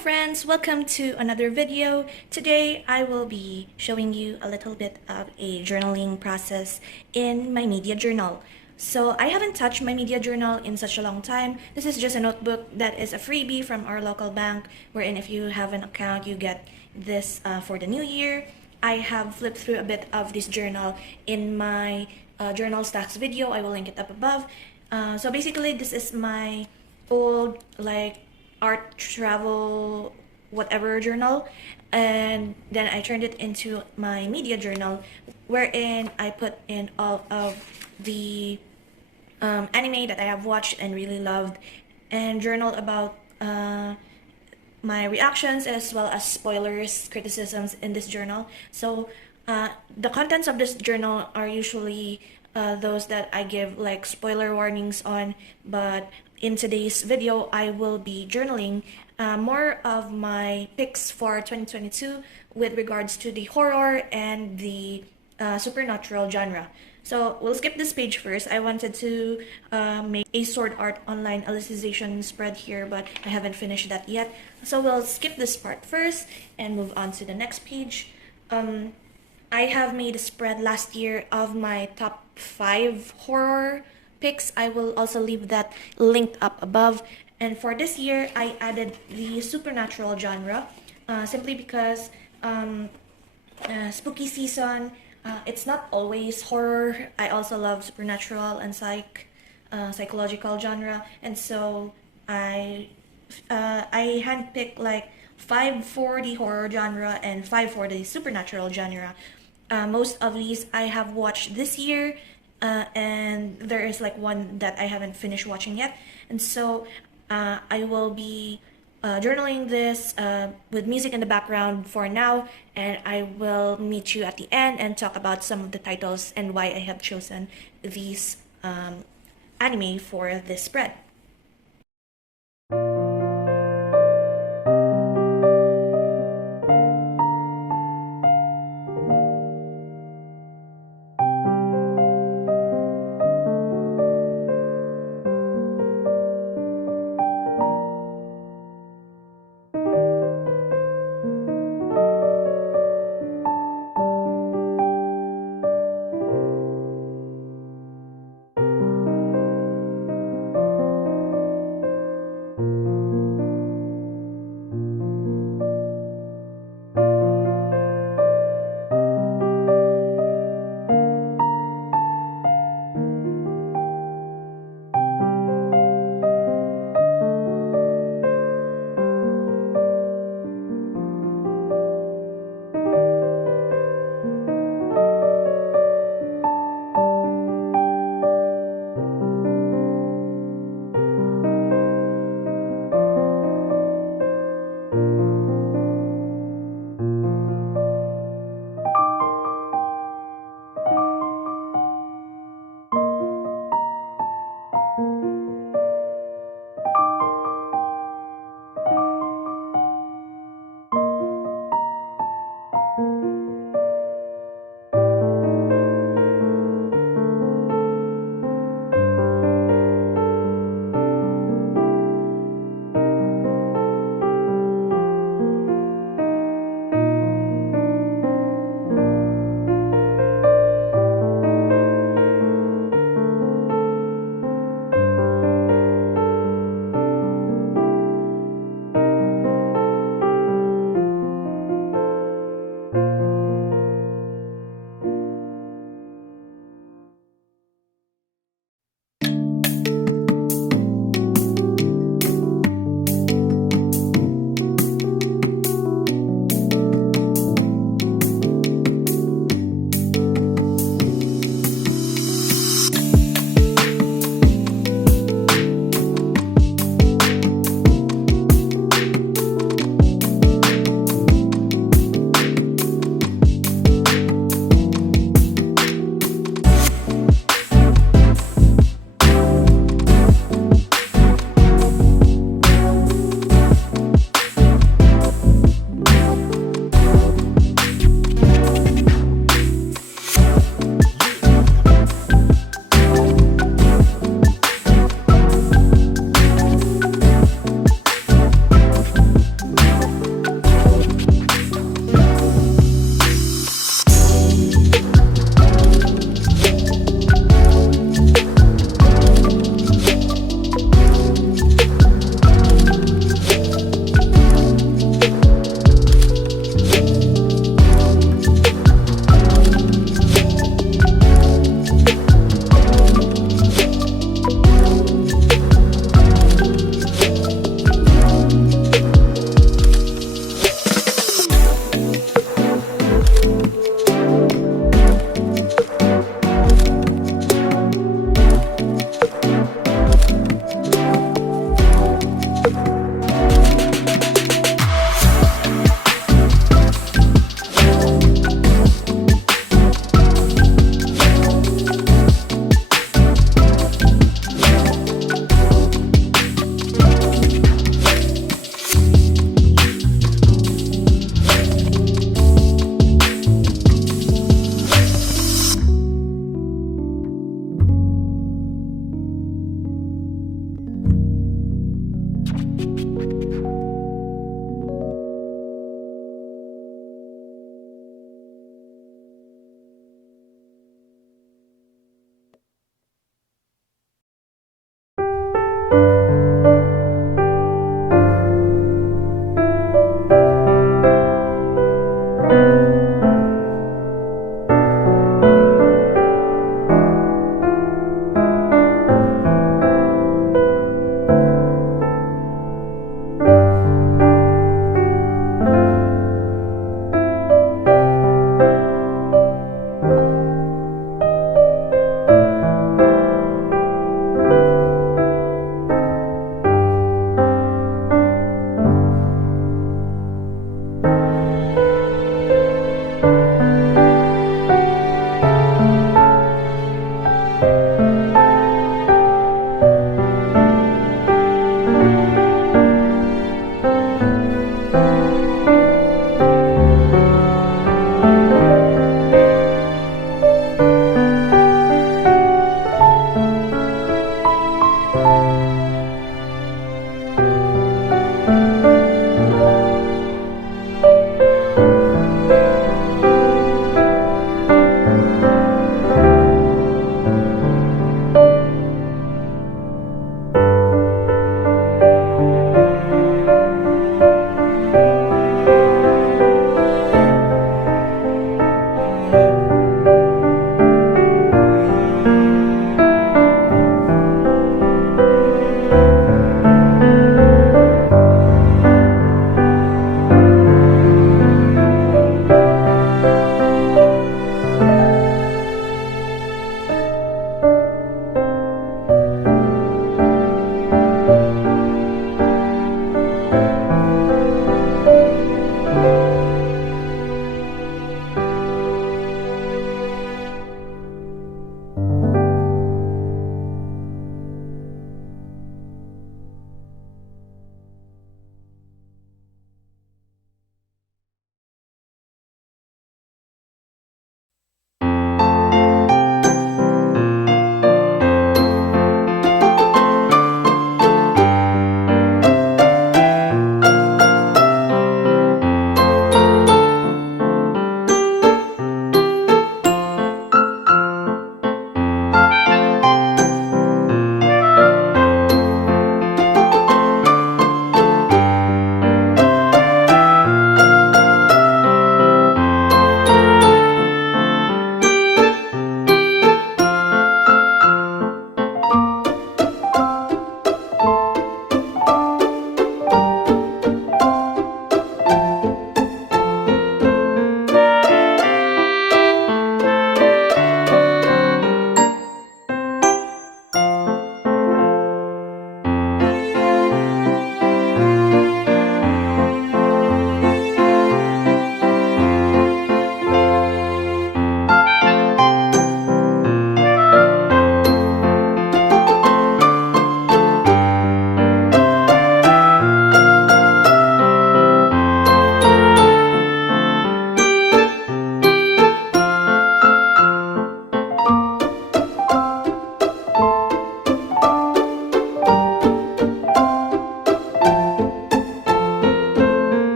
friends, welcome to another video. Today I will be showing you a little bit of a journaling process in my media journal. So I haven't touched my media journal in such a long time. This is just a notebook that is a freebie from our local bank, wherein if you have an account you get this for the new year. I have flipped through a bit of this journal in my journal stacks video. I will link it up above. So basically this is my old art travel whatever journal, and then I turned it into my media journal, wherein I put in all of the anime that I have watched and really loved, and journal about my reactions as well as spoilers, criticisms in this journal. So the contents of this journal are usually those that I give like spoiler warnings on, but in today's video I will be journaling more of my picks for 2022 with regards to the horror and the supernatural genre. So we'll skip this page first. I wanted to make a sword art online alicization spread here, but I haven't finished that yet. So we'll skip this part first and move on to the next page. I have made a spread last year of my top 5 horror picks. I will also leave that linked up above. And for this year, I added the supernatural genre simply because spooky season. It's not always horror. I also love supernatural and psychological genre, and so I handpicked like 5 for the horror genre and 5 for the supernatural genre. Most of these I have watched this year, and there is like one that I haven't finished watching yet, and so I will be journaling this with music in the background for now, and I will meet you at the end and talk about some of the titles and why I have chosen these anime for this spread.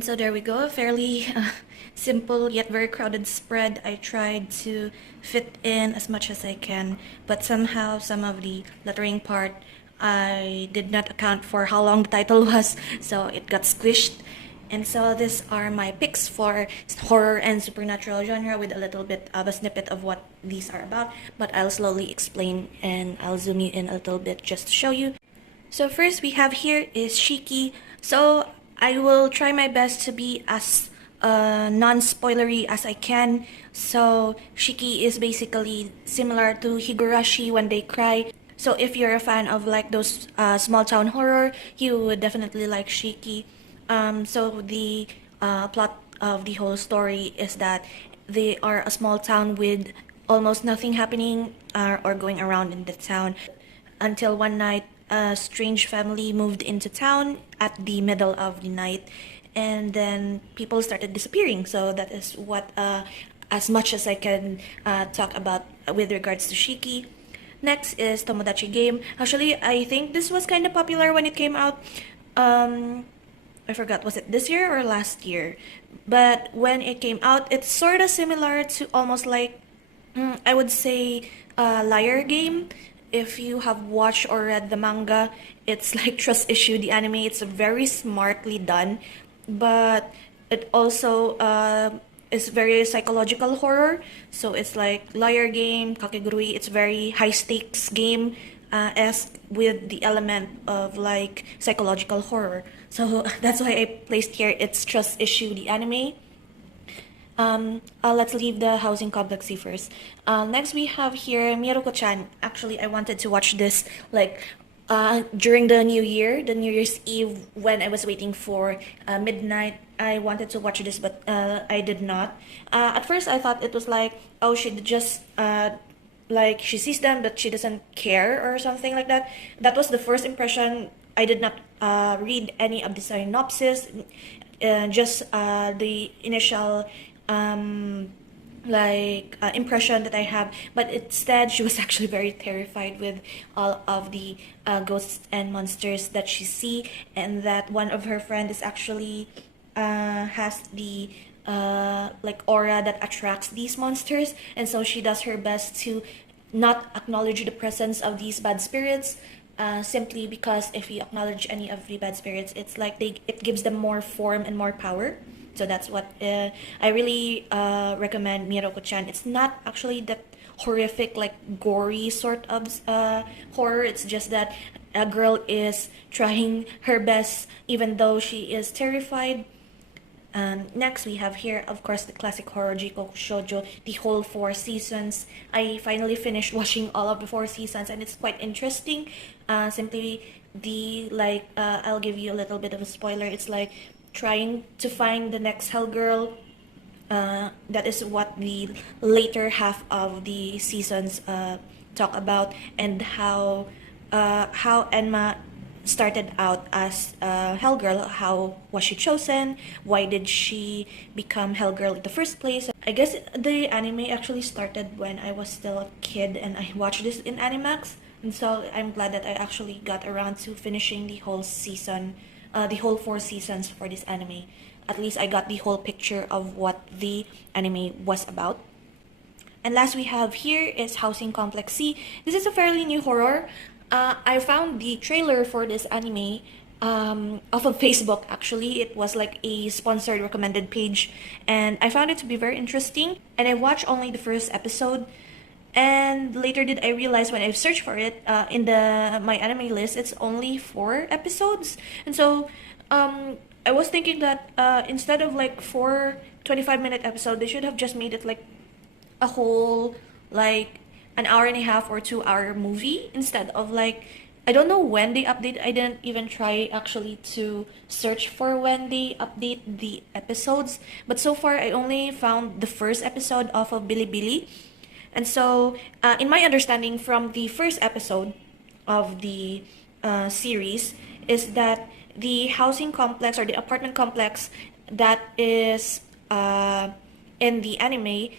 And so there we go, a fairly simple yet very crowded spread. I tried to fit in as much as I can, but somehow some of the lettering part, I did not account for how long the title was, so it got squished. And so these are my picks for horror and supernatural genre with a little bit of a snippet of what these are about, but I'll slowly explain and I'll zoom you in a little bit just to show you. So first we have here is Shiki. So I will try my best to be as non-spoilery as I can. So Shiki is basically similar to Higurashi when they cry. So if you're a fan of like those small town horror, you would definitely like Shiki. So the plot of the whole story is that they are a small town with almost nothing happening or going around in the town until one night a strange family moved into town at the middle of the night, and then people started disappearing. So that is what as much as I can talk about with regards to Shiki. Next is Tomodachi Game. Actually, I think this was kind of popular when it came out. I forgot, was it this year or last year? But when it came out, it's sort of similar to almost like, I would say, Liar Game. If you have watched or read the manga, it's like Trust Issue, the anime. It's very smartly done, but it also is very psychological horror. So it's like Liar Game, Kakegurui. It's very high stakes game esque with the element of like psychological horror. So that's why I placed here it's Trust Issue, the anime. Let's leave the housing complex first. Next we have here Miruko-chan. Actually, I wanted to watch this like during the New Year's Eve, when I was waiting for midnight. I wanted to watch this, but I did not. At first, I thought it was like, oh, she just like she sees them, but she doesn't care or something like that. That was the first impression. I did not read any of the synopsis, just the initial impression that I have, but instead she was actually very terrified with all of the ghosts and monsters that she see, and that one of her friends is actually has the like aura that attracts these monsters, and so she does her best to not acknowledge the presence of these bad spirits. Simply because if you acknowledge any of the bad spirits, it's like it gives them more form and more power. So that's what I really recommend Miroko-chan. It's not actually that horrific, like gory sort of horror. It's just that a girl is trying her best even though she is terrified. Next, we have here, of course, the classic horror Jikoku Shoujo, the whole 4 seasons. I finally finished watching all of the 4 seasons, and it's quite interesting. Simply, I'll give you a little bit of a spoiler. It's like trying to find the next Hell Girl. That is what the later half of the seasons talk about, and how Enma started out as a Hell Girl. How was she chosen? Why did she become Hell Girl in the first place? I guess the anime actually started when I was still a kid and I watched this in Animax, and so I'm glad that I actually got around to finishing the whole season, the whole 4 seasons for this anime. At least I got the whole picture of what the anime was about. And last we have here is Housing Complex C. This is a fairly new horror. I found the trailer for this anime off of Facebook. Actually, it was like a sponsored recommended page, and I found it to be very interesting, and I watched only the first episode. And later did I realize when I searched for it in the my anime list, it's only 4 episodes. And so I was thinking that instead of like 4 25-minute episodes, they should have just made it like a whole like an hour and a half or 2 hour movie, instead of like, I don't know when they update. I didn't even try actually to search for when they update the episodes, but so far I only found the first episode off of Bilibili. And so in my understanding from the first episode of the series is that the housing complex or the apartment complex that is in the anime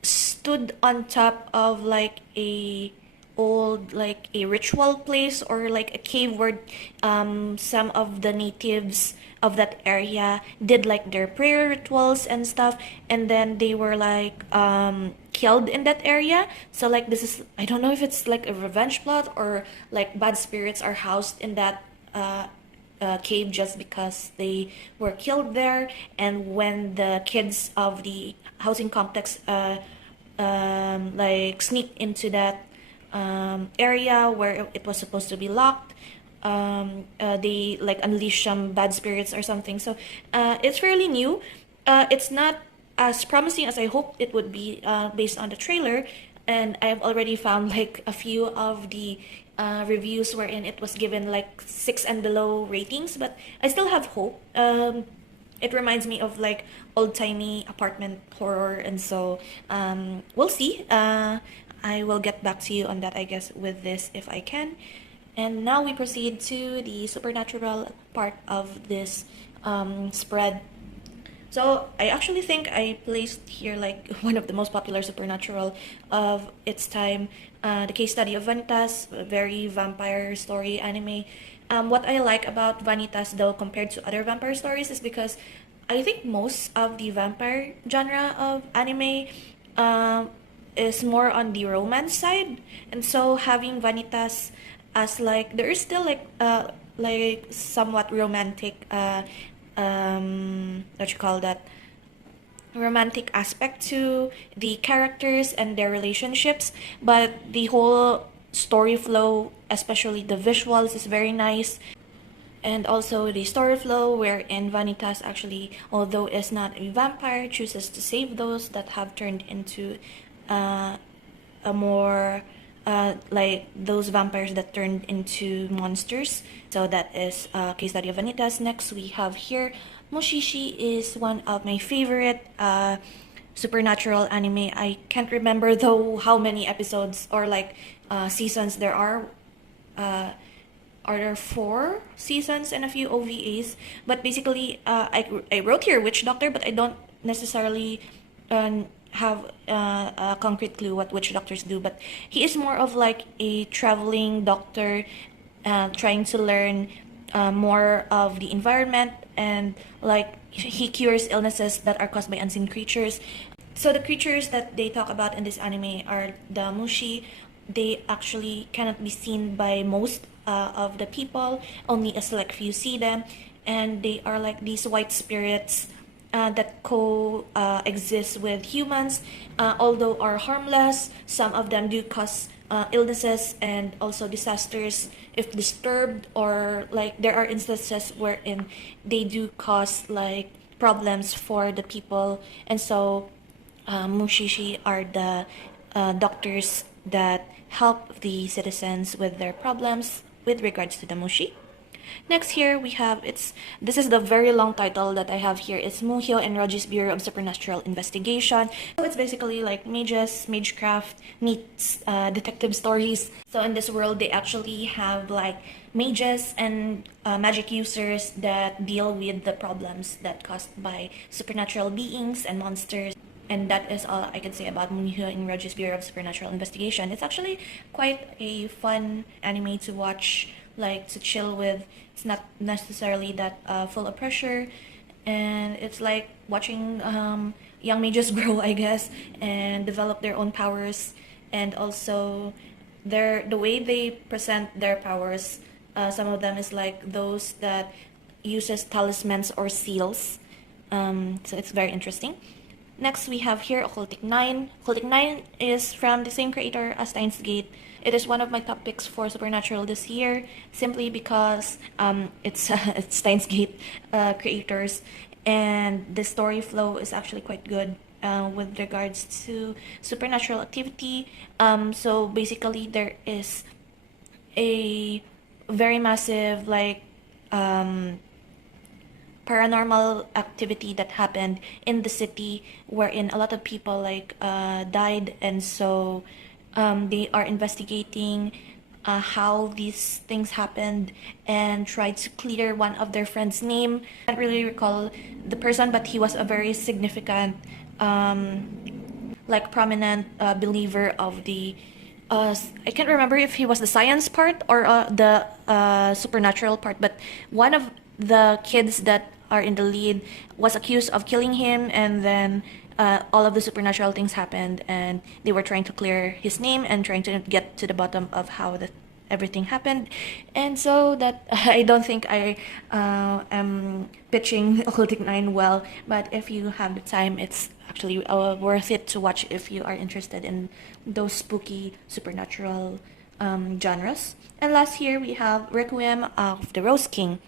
stood on top of like a old, like a ritual place or like a cave where some of the natives of that area did like their prayer rituals and stuff, and then they were like killed in that area. So like this is, I don't know if it's like a revenge plot or like bad spirits are housed in that cave just because they were killed there. And when the kids of the housing complex like sneaked into that area where it was supposed to be locked, they like unleash some bad spirits or something. So it's fairly new. It's not as promising as I hoped it would be based on the trailer, and I've already found like a few of the reviews wherein it was given like 6 and below ratings, but I still have hope. It reminds me of like old-timey apartment horror, and so we'll see. I will get back to you on that, I guess, with this if I can. And now we proceed to the supernatural part of this spread. So I actually think I placed here like one of the most popular supernatural of its time, the case study of Vanitas, a very vampire story anime. What I like about Vanitas though compared to other vampire stories is because I think most of the vampire genre of anime is more on the romance side, and so having Vanitas as like there is still like somewhat romantic what you call that, romantic aspect to the characters and their relationships, but the whole story flow, especially the visuals, is very nice. And also the story flow wherein Vanitas actually, although is not a vampire, chooses to save those that have turned into a more like those vampires that turned into monsters. So that is case study of Vanitas. Next we have here Mushishi is one of my favorite supernatural anime. I can't remember though how many episodes or like seasons there are. Are there 4 seasons and a few OVAs? But basically, I wrote here Witch Doctor, but I don't necessarily have a concrete clue what witch doctors do. But he is more of like a traveling doctor, trying to learn more of the environment, and like he cures illnesses that are caused by unseen creatures. So the creatures that they talk about in this anime are the Mushi. They actually cannot be seen by most of the people, only a select few see them, and they are like these white spirits that co-exist with humans, although are harmless. Some of them do cause illnesses and also disasters if disturbed, or like there are instances wherein they do cause like problems for the people. And so Mushishi are the doctors that help the citizens with their problems with regards to the Mushi. Next here we have, this is the very long title that I have here. It's Muhyo and Roji's Bureau of Supernatural Investigation. So it's basically like mages, magecraft meets detective stories. So in this world they actually have like mages and magic users that deal with the problems that caused by supernatural beings and monsters. And that is all I can say about Munhyo in Roji's Bureau of Supernatural Investigation. It's actually quite a fun anime to watch, like to chill with. It's not necessarily that full of pressure, and it's like watching young mages grow, I guess, and develop their own powers. And also the way they present their powers, some of them is like those that uses talismans or seals. So it's very interesting. Next we have here Occultic 9. Occultic 9 is from the same creator as Steins Gate. It is one of my top picks for Supernatural this year, simply because it's Steins Gate creators, and the story flow is actually quite good with regards to supernatural activity. So basically there is a very massive like paranormal activity that happened in the city, wherein a lot of people like died, and so they are investigating how these things happened and tried to clear one of their friends' name. I can't really recall the person, but he was a very significant like prominent believer of the I can't remember if he was the science part or the supernatural part, but one of the kids that are in the lead was accused of killing him, and then all of the supernatural things happened, and they were trying to clear his name and trying to get to the bottom of how that everything happened. And so that I don't think I am pitching Occultic 9 well, but if you have the time, it's actually worth it to watch if you are interested in those spooky supernatural genres. And last here we have Requiem of the Rose King.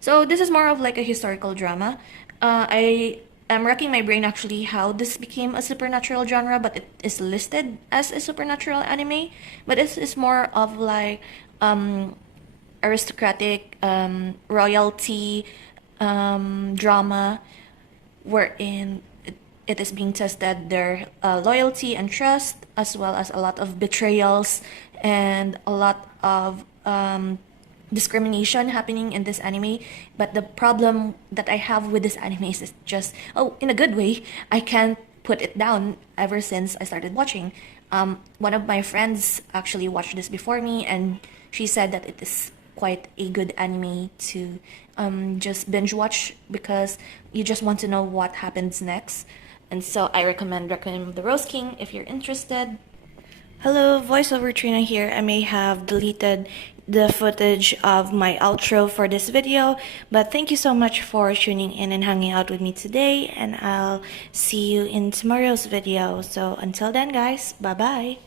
So this is more of like a historical drama. I am racking my brain actually how this became a supernatural genre, but it is listed as a supernatural anime. But it is more of like aristocratic royalty drama, wherein it is being tested their loyalty and trust, as well as a lot of betrayals and a lot of discrimination happening in this anime. But the problem that I have with this anime is just, oh, in a good way, I can't put it down ever since I started watching. One of my friends actually watched this before me, and she said that it is quite a good anime to just binge watch because you just want to know what happens next. And so I recommend Requiem of the Rose King if you're interested. Hello, voiceover Trina here. I may have deleted the footage of my outro for this video, but thank you so much for tuning in and hanging out with me today, and I'll see you in tomorrow's video. So until then guys, bye bye.